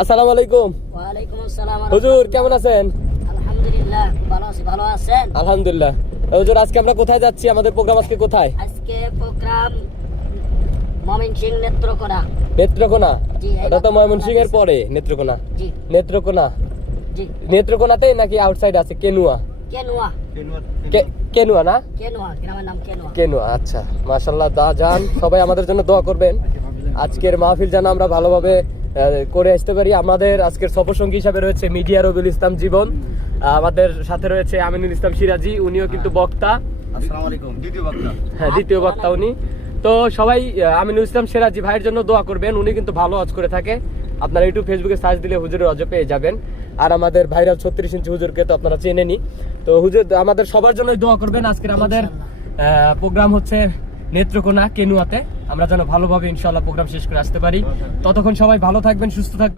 আসসালামু আলাইকুম। ওয়ালাইকুম আসসালাম। হুজুর কেমন আছেন? আলহামদুলিল্লাহ ভালো আছি। ভালো আছেন? আলহামদুলিল্লাহ। হুজুর আজকে আমরা কোথায় যাচ্ছি? আমাদের প্রোগ্রাম আজকে কোথায়? আজকে প্রোগ্রাম ময়মনসিংহ নেত্রকোনা। নেত্রকোনা? জি, এটা তো ময়মনসিংহ এর পরে নেত্রকোনা। জি নেত্রকোনা জি। নেত্রকোনাতে নাকি আউটসাইড আছে? কেনুয়া? কেনুয়া। কেনুয়া না? কেনুয়া গ্রামের নাম কেনুয়া। কেনুয়া, আচ্ছা। মাশাআল্লাহ, যান সবাই আমাদের জন্য দোয়া করবেন। আজকের মাহফিল যেন আমরা ভালোভাবে করে আসতে পারি। আমাদের আজকের সফরসঙ্গী হিসাবে রয়েছে মিডিয়া রবিউল ইসলাম জীবন, আমাদের সাথে রয়েছে আমিনুল ইসলাম সিরাজি, উনিও কিন্তু বক্তা। আসসালামু আলাইকুম। দ্বিতীয় বক্তা। হ্যাঁ, দ্বিতীয় বক্তা উনি। তো সবাই আমিনুল ইসলাম সিরাজি ভাইয়ের জন্য দোয়া করবেন। উনি কিন্তু ভালো ওয়াজ করে থাকে। আপনারা ইউটিউব ফেসবুকে সার্চ দিলে হুজুরের ওয়াজও পেয়ে যাবেন। আর আমাদের ভাইরাল 36 ইঞ্চি হুজুরকে তো আপনারা চেনেনই। তো হুজুর আমাদের সবার জন্য দোয়া করবেন। আজকের আমাদের প্রোগ্রাম হচ্ছে নেত্রকোনা কেনুয়াতে। আমরা যেন ভালোভাবে ইনশাআল্লাহ প্রোগ্রাম শেষ করে আসতে পারি। ততক্ষণ সবাই ভালো থাকবেন, সুস্থ থাকবেন।